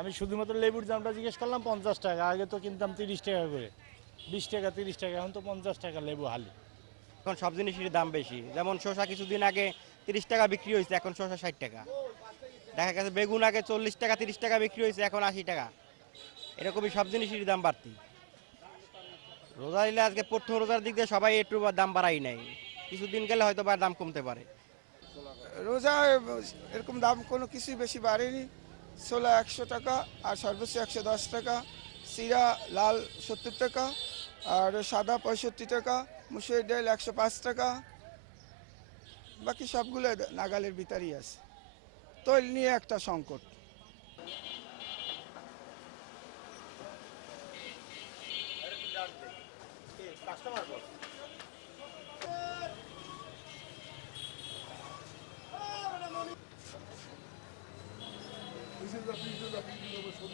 আমি শুধুমাত্র লেবুর দামটা জিজ্ঞেস করলাম পঞ্চাশ টাকা আগে তো কিনতাম তিরিশ টাকা করে। বিশ টাকা তিরিশ টাকা এখন তো পঞ্চাশ টাকা লেবু হালি। এখন সব জিনিসেরই দাম বেশি। যেমন শসা কিছুদিন আগে তিরিশ টাকা বিক্রি হয়েছে এখন শসা ষাট টাকা। দেখা গেছে বেগুন আগে চল্লিশ টাকা তিরিশ টাকা বিক্রি হয়েছে এখন আশি টাকা। এরকমই সব জিনিসেরই দাম বাড়তি। রোজা দিলে আজকে প্রথম রোজার দিক দিয়ে সবাই একটু দাম বাড়াই নাই কিছুদিন গেলে হয়তো বা দাম কমতে পারে। রোজা এরকম দাম কোনো কিছুই বেশি বাড়েনি। ছোলা একশো টাকা, আর সর্বোচ্চ একশো দশ টাকা, সিরা লাল সত্তর টাকা, আর সাদা পঁয়ষট্টি টাকা মুসুরের ডাল একশো পাঁচ টাকা। বাকি সবগুলো নাগালের ভিতরই আছে। তৈল নিয়ে একটা সংকট। Customer the future, the future, the future.